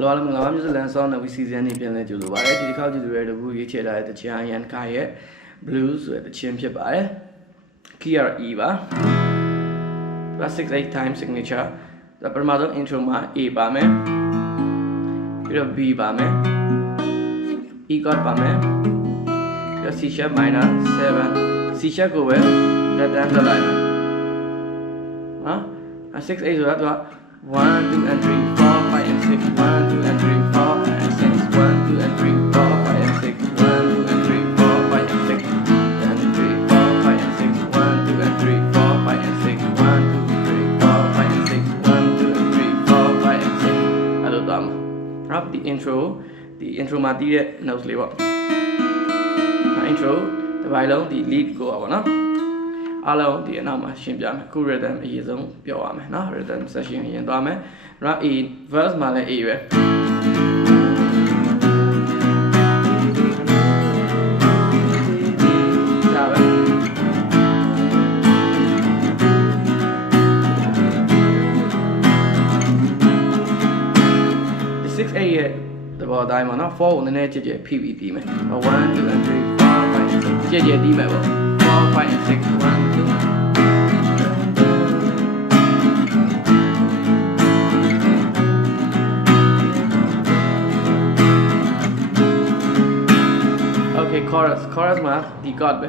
Hello အားလုံးမင်္ဂလာပါမျိုးစလန်ဆောင်းနဲ့ season နေပြန်လဲကြိုဆိုပါရစေဒီတစ်ခါကြည့်သူတွေတကူရေးချလာတဲ့တချင်ရန်ကာရဲ့ blues ဆိုတဲ့တချင်ဖြစ်ပါတယ် key E ပါ +6/8 time signature ဒါပထမဆုံး intro မှာ A ပါမယ်ပြီးတော့ B ပါမယ် E chord ပါမယ်ပြီးတော့ C sharp minor 7 C sharp ကိုပဲလက်တန်းတက်လိုက်မယ်နော်6/8ဆိုတာသူက1, 2, and 3, 4, 5, and 6. 1, 2, and 3, 4, and 6. 1, 2, and 3, 4, 5, and 6. 1, 2, and 3, 4, 5, and 6. And 3, 4, 5, and 6. 1, 2, and 3, 4, 5, and 6. 1, 2, 3, 4, 5, and 6. 1, 2, and 3, 4, 5, and 6. Hello, Dama. Up the intro, ma di notes level. Intro, the violin, the lead go up, no? အားလုံးဒီအနောက်မှာရှင်းပြမယ်ခု rhythm အရေးဆုံးပြောရမယ်နော် rhythm section ရင်သွားမယ် right A verse မှာလည်း A ပဲဒါပဲဒီ6/8ရဲ့သဘောအတိုင်းပါနော်4ကိုနည်းနည်းကြည့်ကြည့်ဖိပြီးတီးမယ်1 2 and 3 4 5 6ကြည့်ကြည့်တီးမယ်ပေါ့ 4 5 and 6 1 2 Okay chorus မှာဒီ chord ပဲ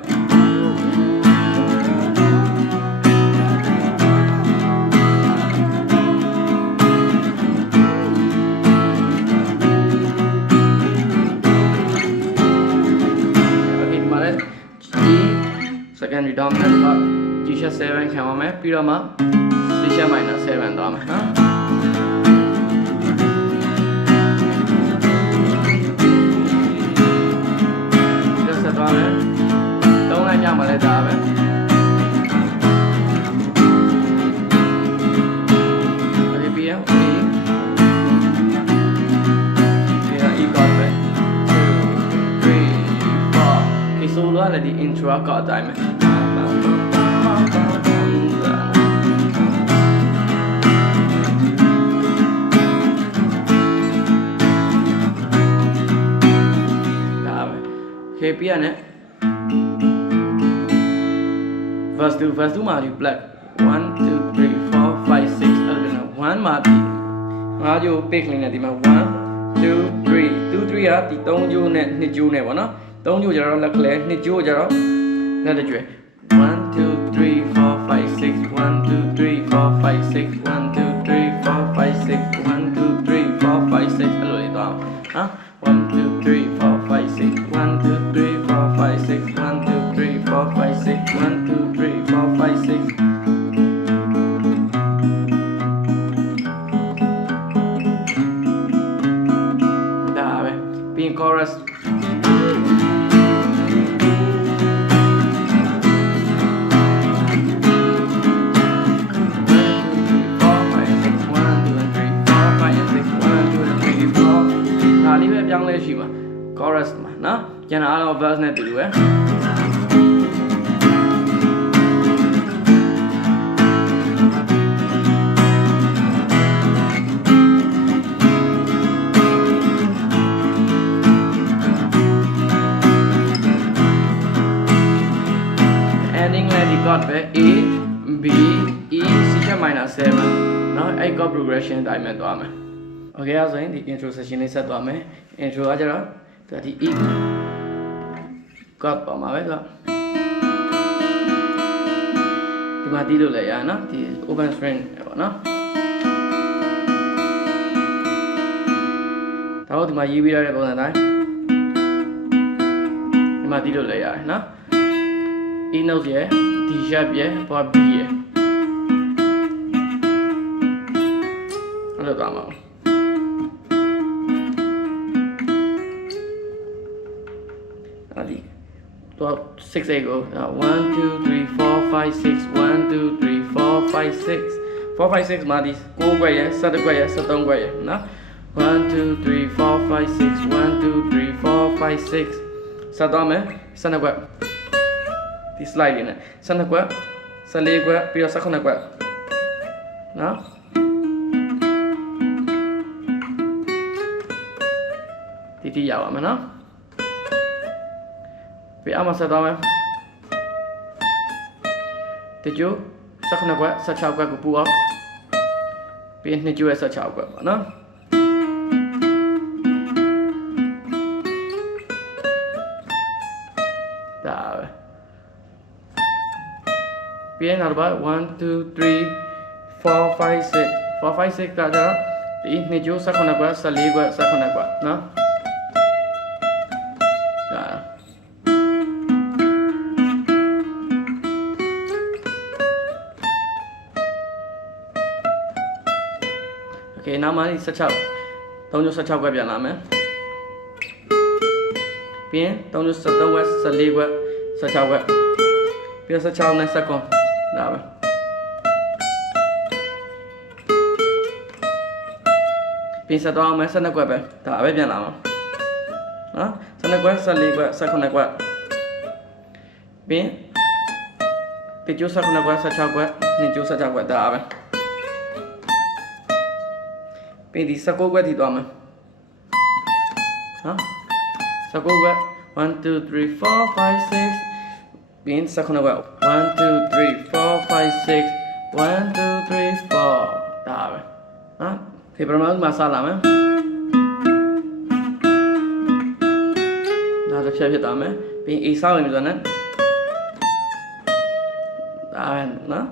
secondary dominant chord G sharp 7ခံပါမယ်ပြီးတော့မှ C sharp minor 7သွားမယ်နော်ဒီဆက်သွားမယ်3လိုက်ညမှာလည်းဒါပဲအဲ့ဒီပြန်ဒီE chord ပဲ2 3 4ဒီဆိုလိုလည်းဒီ intro chord အတိုင်းပဲOkay ပြရနဲ့ verse 2မှာဒီ black 1 2 3 4 5 6အဲ့ဒါ1မှာဒီငါးကြို pick လေးနဲ့ဒီမှာ1 2 3 2 3ကဒီ3ကြိုးနဲ့2ကြိုးနဲ့ပေါ့နော်3ကြိုးကျတော့လက်ခလဲ2ကြိုးကျတော့လက်တကြွယ်1 2 3 4 5 6 1 2 3 4 5 6 1 2 3 4 5 6 1 2 3 4 5 6အဲ့လိုလေးတော့ဟာ1 2 3 4 5 6 1 2 3 4 5 6 1 2 3 4 5 6 1 2 3 4 5 6ဒါပဲပြီးရင် chorusလေးပဲပြောင်းလဲရှိမှာ chorus မှာနော်ကျန်တာအားလုံး verse နဲ့တူတူပဲ ending လည်းဒီ chord ပဲ A B E C sharp minor 7နော်အဲ့ chord progression အတိုင်းပဲသွားမယ်Okay အဲ့ဆိုရင်ဒီ intro session လေးဆက်သွားမယ် intro ကကြတော့ဒီ E chord ပါမှာပဲဆိုဒီမှာတီးလို့လည်းရနော်ဒီ open string ပေါ့နော်ဒါတော့ဒီမှာရေးပြရတဲ့ပုံစံတိုင်းဒီမှာတီးလို့လည်းရတယ်နော် E note ရယ် D sharp ရယ်ဘာ B ရယ်အဲ့လိုသွားမှာတော့6/8ကို1 2 3 4 5 6 1 2 3 4 5 6 4 5 6မှာဒီ9ခွက်ရယ်7ခွက်ရယ်73ခွက်ရယ်နော်1 2 3 4 5 6 1 2 3 4 5 6ဆက်သွားမယ်12ခွက်ဒီ slide လေးနဲ့12ခွက်14ခွက်ပြီးတော့18ခွက်နော် ဒီတိရပါမယ်နော်ပြီးအမှဆက်သွားမယ်တကျိုး19ကွက်16ကွက်ကိုပူအောင်ပြီး2ကျိုးရဲ့16ကွက်ပါနော်ဒါပဲပြီးရင်နောက်တစ်ပတ်1 2 3 4 5 6 4 5 6ကကြတော့ဒီ2ကျိုး19ကွက်14ကွက်19ကွက်နော်ဒါโอเคနောက်မှ16 3ကျိုး16ကွက်ပြန်လာမယ်ပြီးရင်3ကျိုး13ကွက်14ကွက်16ကွက်ပြီးတော့16နဲ့19ဒါပဲပြင်ဆက်သွားအောင်မယ်12ကွက်ပဲဒါပဲပြန်လာမှာနော်12ကွက်14ကွက်19ကွက်ပြီးတကျိုး19ကွက်16ကွက်2ကျိုး16ကွက်ဒါပဲပြီးဒီ19ကွက်ထိသွားမယ်နော်19ကွက်1 2 3 4 5 6ပြီး19ကွက်1 2 3 4 5 6 1 2 3 4ဒါပဲနော်ဒီပရမတ်မှာစလာမယ်ဒါတစ်ချက်ဖြစ်သွားမယ်ပြီး A ဆောက်ရင်ဆိုတော့ဒါပဲနော်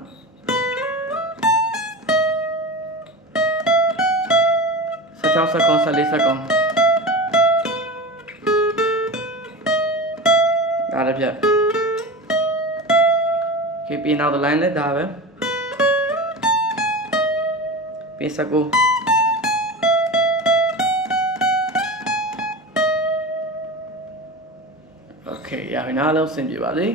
16 seconds 14 seconds ဒါလည်းပြOkay ပြီးနောက်တစ် line လည်းဒါပဲပြီး19Okay ရပြီနားလုံးဆင်ပြေပါစေ